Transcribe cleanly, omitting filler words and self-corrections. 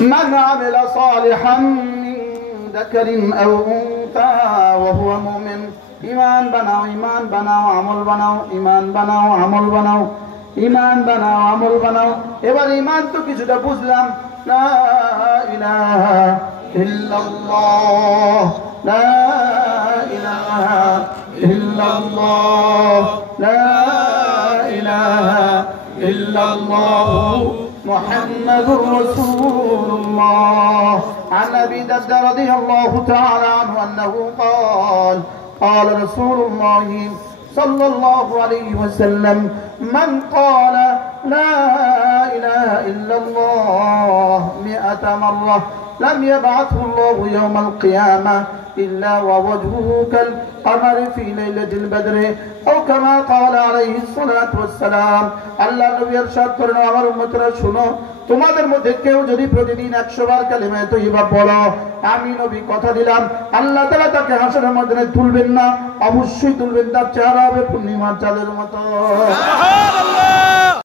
من عمل صالحا من ذكر أو أنثى وهو مؤمن ईमान बनाओ अमल बनाओ ईमान बनाओ अमल बनाओ ईमान बनाओ अमल बनाओ এবার ईमान तो কিছুটা বুঝলাম লা ইলাহা ইল্লাল্লাহ লা ইলাহা ইল্লাল্লাহ লা ইলাহা ইল্লাল্লাহ মুহাম্মাদুর রাসূলুল্লাহ عن أبي الدرداء رضي الله تعالى عنه أنه قال رسول الله صلى الله عليه وسلم من قال لا إله إلا الله 100 مرة لم يبعثه الله يوم القيامة إلا ووجهه كالقمر في ليلة البدر أو كما قال عليه الصلاة والسلام الله نبي ارشاد করেন আমার উম্মতরা শুনো তোমাদের মধ্যে কেউ যদি প্রতিদিন 100 বার কালিমা তয়্যিবা পড়ো আমি নবী কথা দিলাম আল্লাহ তাআলা তাকে হাসরের ময়দানে তুলবেন না অবশ্যই তুলবেন তার চেহারা হবে পূর্ণিমার চাঁদের মতো সুবহানাল্লাহ